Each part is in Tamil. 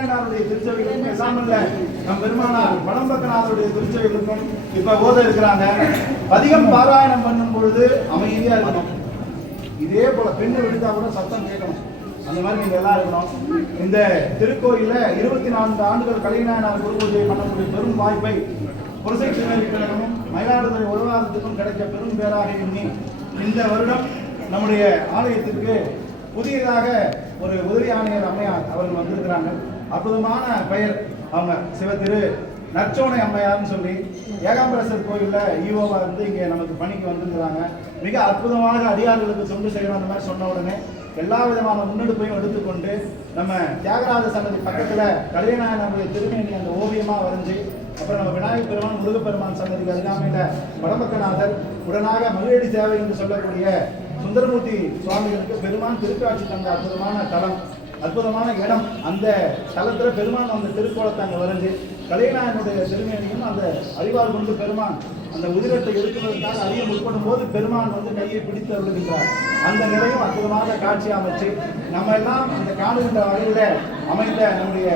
நாயனாருடைய திருச்சபைகளுக்கும் பேசாமல்ல நம் பெருமானார் வடம்பக்கநாதருடைய திருச்சபைகளுக்கும் இப்ப ஓத இருக்கிறாங்க. அதிகம் பாராயணம் பண்ணும் பொழுது அமைதியா இருக்கணும். இதே போல பெண்ணு விழுந்தா கூட சத்தம் கேட்கணும். அந்த மாதிரி நீங்க எல்லாம் இருக்கணும். இந்த திருக்கோயில்ல இருபத்தி நான்கு ஆண்டுகள் கலைநாயனார் குரு பூஜை பண்ணக்கூடிய பெரும் வாய்ப்பை புரசை சிவனரி கழகமும் மயிலாடுதுறை உலகாரத்துக்கும் கிடைக்க பெரும் பேராக எண்ணி இந்த வருடம் நம்முடைய ஆலயத்திற்கு புதியதாக ஒரு உதவி ஆணையர் அம்மையார் அவர்கள் வந்திருக்கிறாங்க. அற்புதமான பெயர். அவங்க சிவத்திரு நற்சோனை அம்மையார்னு சொல்லி ஏகாம்பரேஸ்வர் கோயிலில் ஈவோவா இருந்து இங்கே நமக்கு பணிக்கு வந்திருக்கிறாங்க. மிக அற்புதமாக அதிகாரிகளுக்கு தொண்டு செய்யணும் அந்த மாதிரி சொன்ன உடனே எல்லா விதமான முன்னெடுப்பையும் எடுத்துக்கொண்டு நம்ம தியாகராஜ சன்னதி பக்கத்தில் கலியநாயகனுடைய திருமேனி அந்த ஓவியமாக வரைஞ்சு அப்புறம் நம்ம விநாயகர் பெருமான் முருகப்பெருமான் சன்னதிக்கு அருகாமையில் வடபக்கநாதர் உடனாக மகிழடி சேவை என்று சொல்லக்கூடிய சுந்தரமூர்த்தி சுவாமிகளுக்கு பெருமான் திருக்காட்சி தந்த அற்புதமான தலம். அற்புதமான இடம். அந்த தலத்துல பெருமான் அந்த திருக்கோலத்தை அங்கே வரைஞ்சு கலைநாயனுடைய திருமேனியும் அந்த அறிவால் கொண்டு பெருமான் அந்த உதிரத்தை எடுக்கிறதுக்காக அறிய முற்படும் போது பெருமான் வந்து கையை பிடித்து அருளுகின்றார். அந்த நிலையும் அற்புதமாக காட்சி அமைச்சு நம்ம எல்லாம் அந்த காணுகின்ற வகையில் அமைந்த நம்முடைய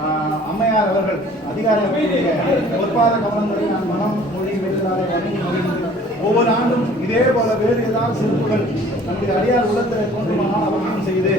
ஆஹ், அம்மையார் அவர்கள் அதிகாரிகளுடைய பொற்பாத கவனங்களை நான் மனம் மொழி வெளியிலாக ஒவ்வொரு ஆண்டும் இதே போல வேறு ஏதாவது சிறப்புகள் நம்முடைய அடியார் கொண்டு தோன்றுமானால் அவர்களும் செய்து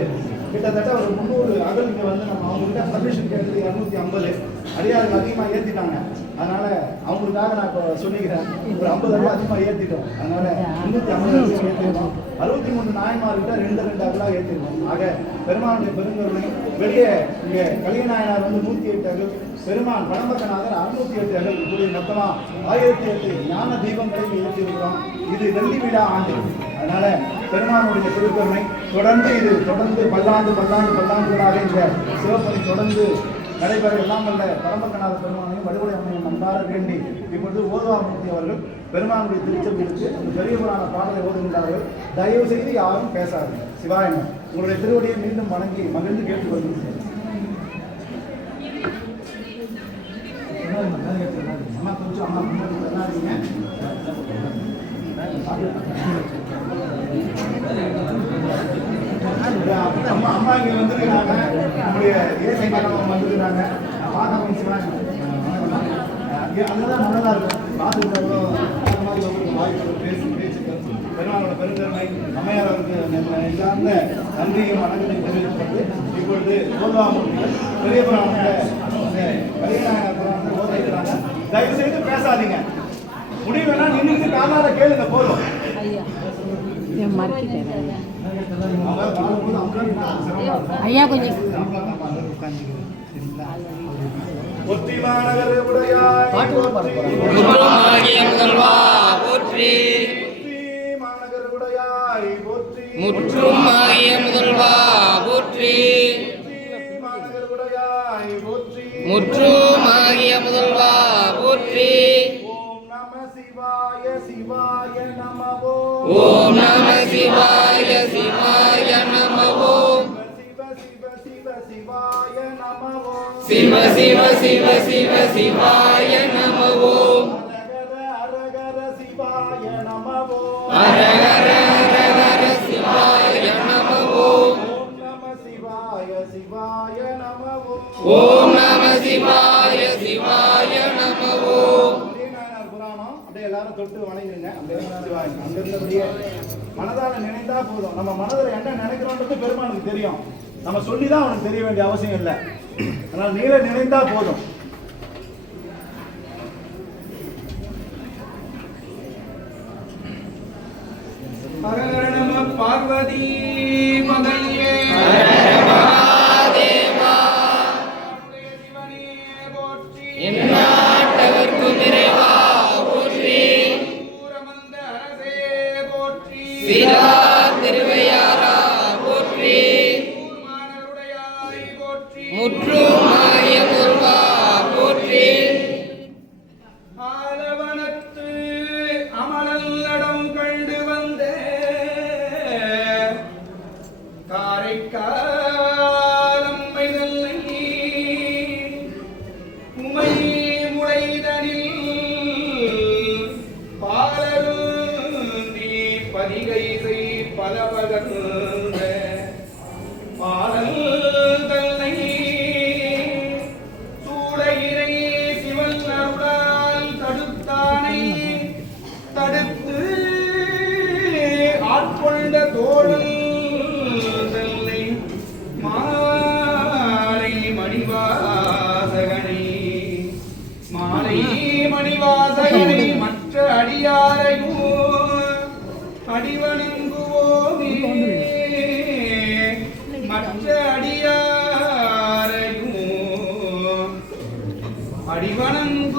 கிட்டத்தட்ட ஒரு முந்நூறு அகல் இங்கே வந்து நம்ம அவங்ககிட்ட பர்மிஷன் கேட்டது இரநூத்தி ஐம்பது. அடியார்கள் அதிகமாக ஏற்றிட்டாங்க அதனால அவங்களுக்காக நான் இப்போ சொல்லிக்கிறேன். ஒரு ஐம்பது ரூபா அதிகமாக ஏற்றிட்டோம் அதனால முந்நூற்றி ஐம்பது ஏற்றிருக்கோம் அறுபத்தி மூணு நாயன்மார்கிட்ட ரெண்டு ரெண்டு அகலாக ஏற்றிருக்கோம் ஆக பெருமானுடைய பெருங்கருணை வெளியே இங்கே கலியநாயனார் வந்து நூற்றி எட்டு அகல் பெருமான் பழம்பக்கநாதர் அறுநூத்தி எட்டு அகல் இப்படி மொத்தமாக ஆயிரத்தி எட்டு ஞான தீபங்களை ஏற்றிருக்கிறோம். இது வெள்ளி விழா ஆண்டு. அதனால பெருமானுடைய திருக்கருணை தொடர்ந்து இது தொடர்ந்து பல்லாண்டு பல்லாண்டு பல்லாண்டுகளாக இந்த சிவப்பணி தொடர்ந்து நடைபெற எல்லாம் வல்ல பரமக்கநாத பெருமானையும் வடுகொலை அம்மையும் நம்பார வேண்டி இப்பொழுது ஓதுவாமூர்த்தி அவர்கள் பெருமானுடைய திருச்சபைக்கு அந்த பெரியவரான பாடலை ஓதுகின்றார்கள் தயவு செய்து யாரும் பேசாதீங்க சிவாயனம் உங்களுடைய திருவடியை மீண்டும் வணங்கி மகிழ்ந்து கேட்டுக்கொள்கிறேன் அம்மா கொஞ்சம் அம்மா முன்னாடி அம்மா இங்க வந்திருக்காங்க. நம்முடைய இயற்கை காரணம் வந்திருக்காங்க. பார்க்க சிவாங்க அங்கதான் நல்லதா இருக்கும். பார்த்துக்கிட்டோ அந்த மாதிரி உங்களுக்கு வாய்ப்பு பேசி பேச்சுக்கள் பெருமாளோட பெருந்தன்மை அம்மையார் அவருக்கு இல்லாத நன்றியும் வணக்கத்தையும் தெரிவிக்கப்பட்டு இப்பொழுது கோல்வாமூர்த்திகள் பெரிய புராணத்தை கலிநாயகர் தயவு செய்து பேசாதீங்க. முடிவுனா நின்றுட்டு காலால கேளுங்க போதும். மறக்கிட்டேன். ஐயா கொஞ்சம். உடையாய் முற்றுமாகிய முதல்வா போற்றி போற்றி முற்றுமாகிய முதல்வா போற்றி ஓம் நம சிவாய சிவாய நமவோ ஓம் நம சிவாய சிவ சிவ சிவ சிவ சிவாய நம ஓம் அரகர அரகர சிவாய நமவோ. அரகர சிவாய நம ஓம் நம சிவாய சிவாய நமவோ. நம சிவாய சிவாய நம ஓம் அப்படியே எல்லாரும் தொட்டு வணங்கிடுங்க அப்படியே சிவாய் அங்க இருந்தபடியே மனதால நினைத்தா போதும். நம்ம மனதில் என்ன நினைக்கிறோன்றது பெருமானுக்கு தெரியும். நம்ம சொல்லி தான் அவனுக்கு தெரிய வேண்டிய அவசியம் இல்லை. ஆனால் நீல நினைத்தா போதும். ஹரஹர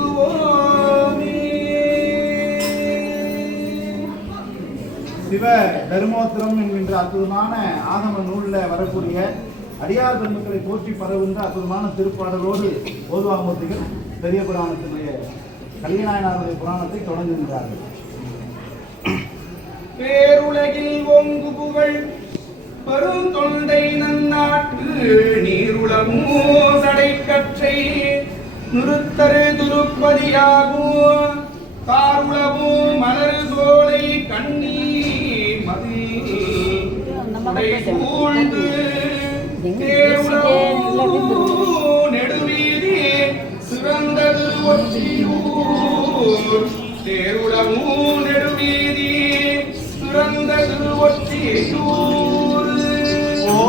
அறிவணங்குவோமே சிவ தருமோத்திரம் என்கின்ற அற்புதமான ஆகம நூலில் வரக்கூடிய அடியார் பெருமக்களை போற்றி பரவுகின்ற அற்புதமான திருப்பாடலோடு ஓதுவாமூர்த்திகள் பெரிய புராணத்தினுடைய கல்விநாயனாருடைய புராணத்தை தொடங்குகின்றார்கள். பேருலகில் ஒங்கு புகழ் பெருந்தொண்டை நன்னாட்டு நீருளமோ சடை நிறுத்தரு திருப்பதியாகும் காருளவும் மலர் சோலை கண்ணீர் மதி. சூழ்ந்து நெடுவீதி சிறந்தது ஒற்றியூர் தேருளமும் நெடுவீதி சிறந்தது ஒற்றியூர் ஓ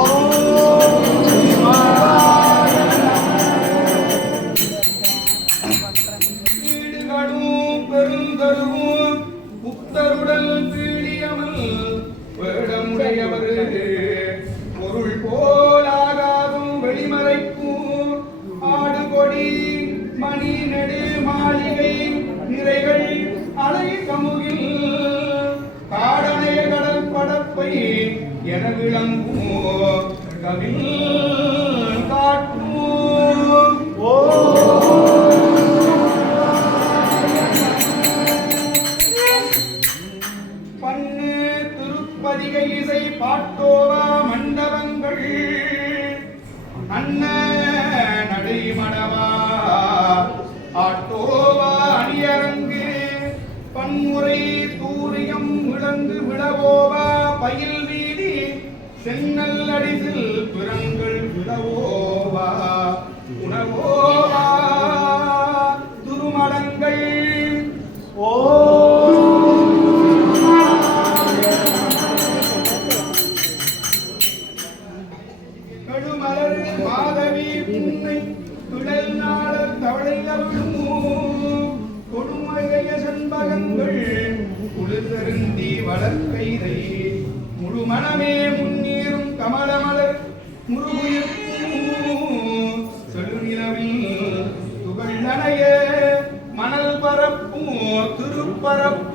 மணல் பரப்பும் திருப்பரப்பு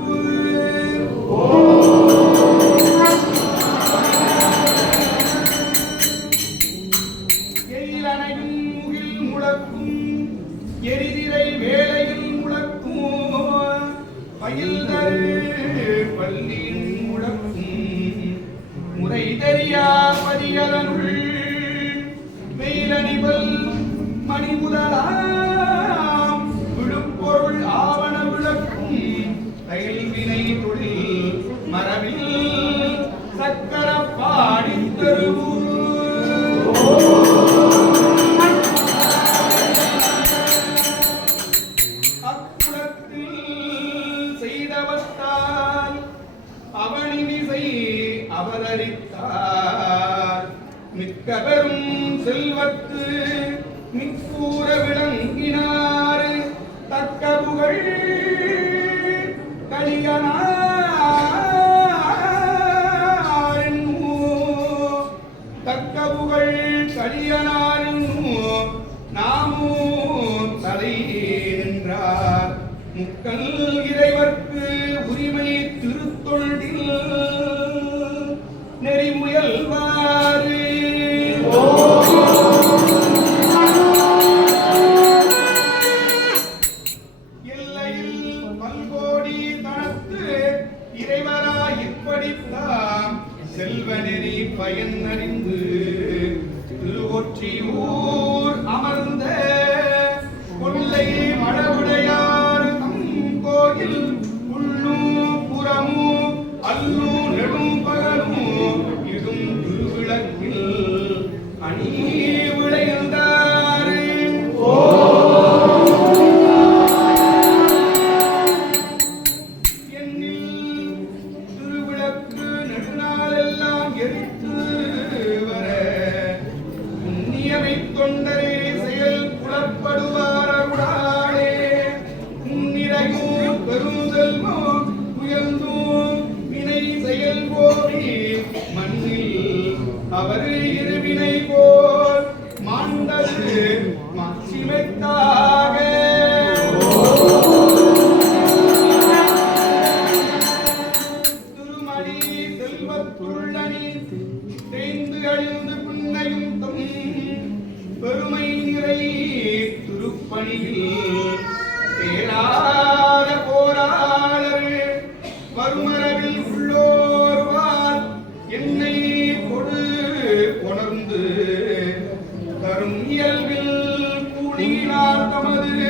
திருப்பணியினால் தமது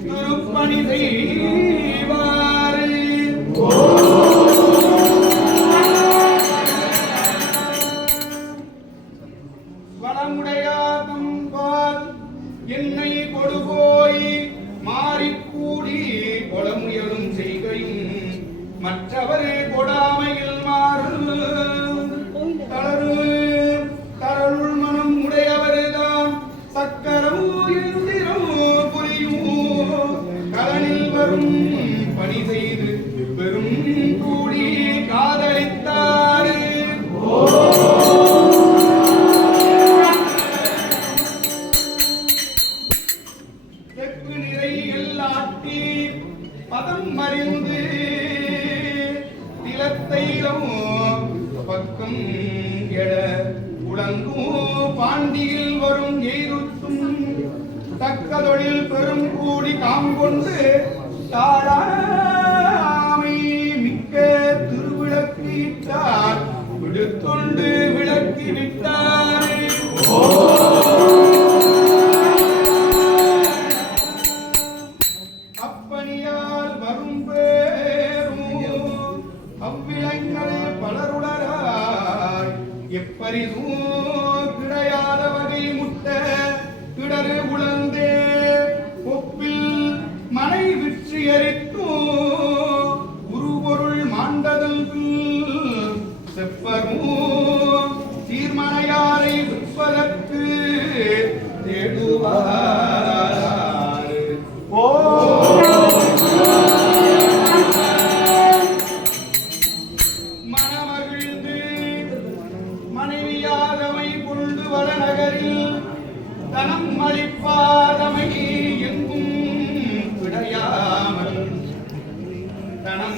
திருப்பணி செய்வாரே. புரியும். கடலில் வரும் பணி செய்ய தக்கதொழில் பெரும் கூடி காம் கொண்டு தாராமை மிக்க திருவிளக்கீட்டார் விடுத்தொண்டு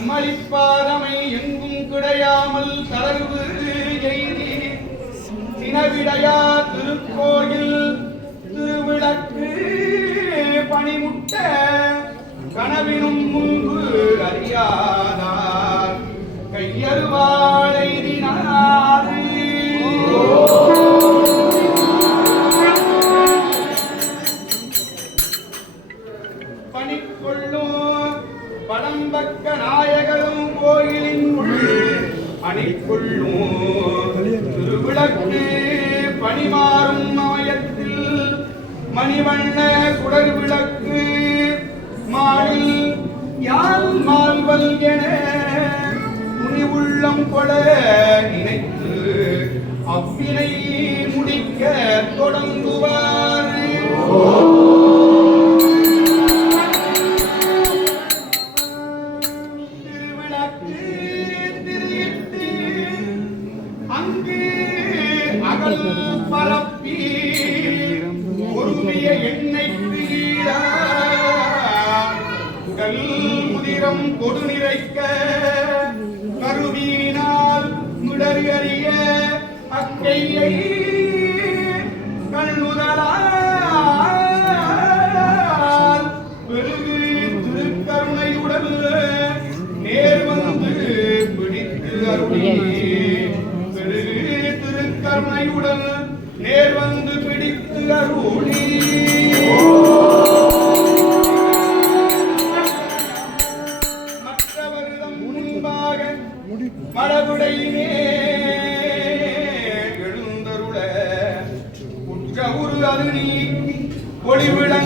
அம்மளிப்பாதமை எங்கும் கிடையாமல் தளர்வு எய்தி சினவிடையா திருக்கோயில் திருவிளக்கு பணிமுட்ட கனவினும் முன்பு அறியாதார். கையறுவாடைதினார் பணிக்கொள்ள அம்பக்க நாயகரும் கோயிலின் அணிக்குள்ளும் திருவிளக்கு பணிமாறும் மமயத்தில் மணிவண்ண குடர் விளக்கு மாடில் யால் மால்வல் என முனிவுள்ளம் கொல நினைத்து அவ்வினை முடிக்க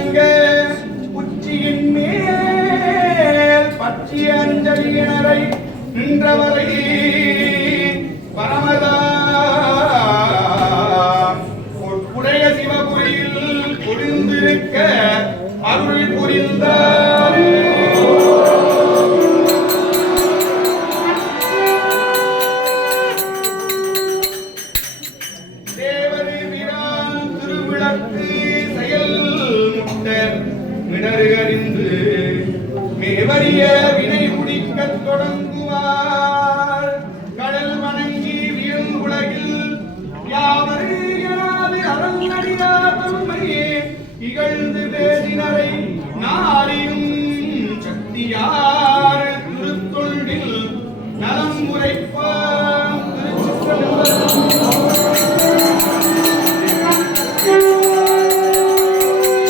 வணங்க உச்சியின் மேல் பற்றிய அஞ்சலியினரை நின்றவரை பரமதா மிடருகறிந்து மேவரிய வினை முடிக்கத் தொடங்குவார்.